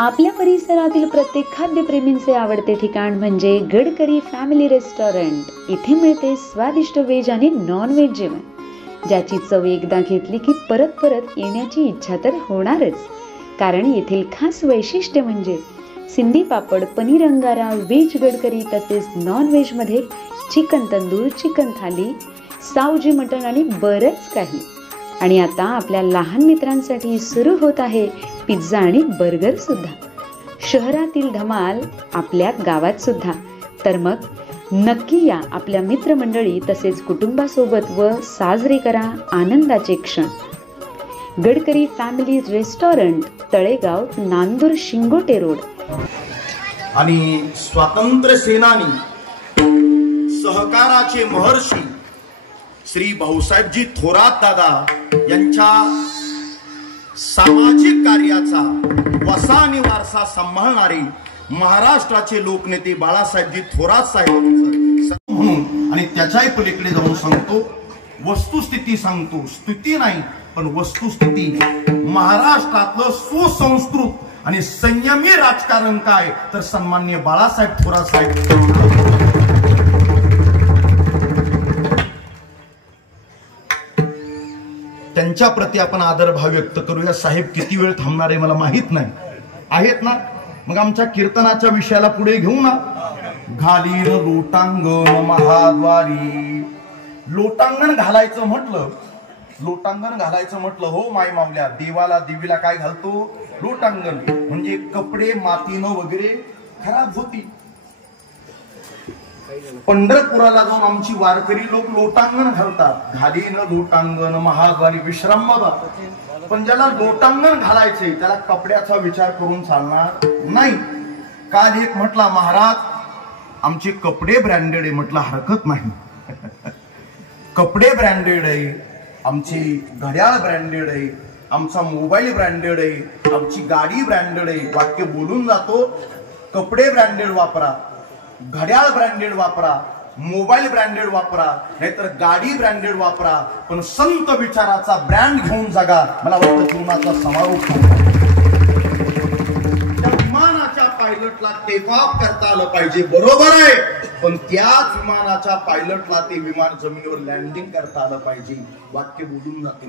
आपल्या परिसरातील प्रत्येक खाद्यप्रेमींचे आवडते ठिकाण म्हणजे गडकरी फॅमिली रेस्टॉरंट। इथे मिळते स्वादिष्ट व्हेज आणि नॉन व्हेज जेवण, ज्याची चव एकदा घेतली की परत परत येण्याची इच्छा तर होणारच। कारण येथील खास वैशिष्ट्य म्हणजे सिंधी पापड, पनीर अंगारा, व्हेज गडकरी तसेच नॉन व्हेज मध्ये चिकन तंदूर, चिकन थाली, सावजी मटण आणि बरंच काही। आणि आता आपल्या लहान मित्रांसाठी सुरू होत आहे पिझ्झा आणि बर्गर सुद्धा। शहरातील धमाल आपल्या गावात सुद्धा। तर मग नक्की या आपल्या मित्रमंडळी तसेच कुटुंबासोबत व साजरे करा आनंदाचे क्षण। Gadkari family restaurant, Talegaon, Nandur, Shingote road. आणि स्वातंत्र्य सेनानी, सहकाराचे महर्षी श्री भाऊसाहेबजी थोरात दादा यांच्या सामाजिक कार्याचा वसा आणि वारसा सांभाळणारे महाराष्ट्राचे लोकनेते बाळासाहेबजी थोरात साहेब म्हणून, आणि त्याच्याही पलीकडे जाऊन सांगतो, वस्तुस्थिती सांगतो, स्तुती नाही पण वस्तुस्थिती, महाराष्ट्रातलं सुसंस्कृत आणि संयमी राजकारण काय तर सन्माननीय बाळासाहेब थोरात साहेब। त्यांच्या प्रती आपण आदरभाव व्यक्त करूया। साहेब किती वेळ थांबणार आहे मला माहित नाही, आहेत ना? मग आमच्या कीर्तनाच्या विषयाला पुढे घेऊ ना। घालीन लोटांगण महाद्वारी। लोटांगण घालायचं म्हटलं, लोटांगण घालायचं म्हटलं हो माय मावल्या, देवाला देवीला काय घालतो? लोटांगण। म्हणजे कपडे मातीनं वगैरे खराब होती। पंढरपुराला जाऊन आमची वारकरी लोक लोटांगण घालतात। घालीन लोटांगण महाद्वारी विश्राम बाबा। पण ज्याला लोटांगण घालायचे त्याला कपड्याचा विचार करून चालणार नाही। काल एक म्हटला, महाराज आमचे कपडे ब्रँडेड आहे। म्हटलं हरकत नाही, कपडे ब्रँडेड आहे, आमची घड्याळ ब्रँडेड आहे, आमचा मोबाईल ब्रँडेड आहे, आमची गाडी ब्रँडेड आहे। वाक्य बोलून जातो, कपडे ब्रँडेड वापरा, घड्याळ ब्रँडेड वापरा, मोबाईल ब्रँडेड वापरा, नाहीतर गाडी ब्रँडेड वापरा, पण संत विचाराचा ब्रँड घेऊन जगा। मला वाटतं जीवनाचा समारोप त्या विमानाच्या पायलटला टेक ऑफ करता आलं पाहिजे, बरोबर आहे, पण त्याच विमानाच्या पायलटला ते विमान जमिनीवर लँडिंग करता आलं पाहिजे। वाक्य बोलून जाते।